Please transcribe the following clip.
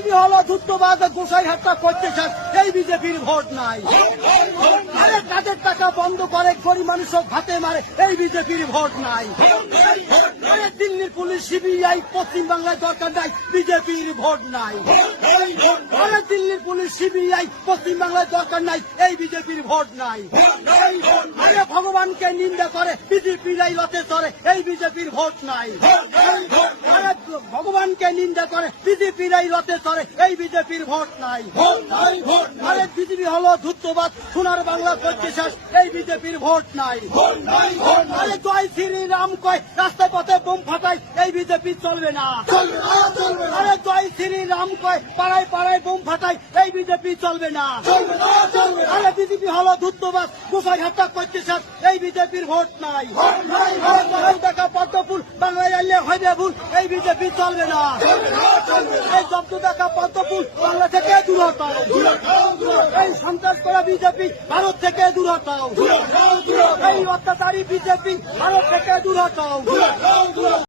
BJP হলো ধূর্তবাদ গোসাই হত্যা করতে চান, এই বিজেপির ভোট নাই। আরে কাজের টাকা বন্ধ করে গরিব মানুষ ভাতে মারে, এই বিজেপির ভোট নাই। আরে দিল্লির পুলিশ সিবিআই পশ্চিম বাংলায় দরকার নাই, বিজেপির ভোট নাই। আরে দিল্লির পুলিশ সিবিআই পশ্চিম বাংলায় দরকার নাই, এই বিজেপির ভোট নাই। আরে ভগবানকে নিন্দা করে বিজেপিরাই রথে চড়ে, এই বিজেপির ভোট নাই। আরে ভগবানকে নিন্দা করে বিজেপিরাই রথে চড়ে, এই বিজেপির ভোট নাই। আরে বিজেপি হলো ধূর্তবাদ সোনার বাংলা করতে চাস, এই বিজেপির ভোট নাই। আরে জয় শ্রীরাম কয় রাস্তায় পথে বোম ফাটাই, এই বিজেপি চলবে না। আরে জয় শ্রীরাম কয় পাড়ায় পাড়ায় বোম ফাটাই, এই বিজেপি চলবে না। আরে বিজেপি হলো ধূর্তবাদ গোসাই হত্যা করতে চাস, এই বিজেপির ভোট নাই। দেখা পদ্মফুল বাংলায় আনলে হইবে ভুল, এই বিজেপি চলবে না। এই জব্দ দেখা পদ্মফুল বাংলা থেকে দূর হটাও, এই সন্ত্রাস করা বিজেপি ভারত থেকে দূর হটাও, এই অত্যাচারী বিজেপি ভারত থেকে দূর হটাও।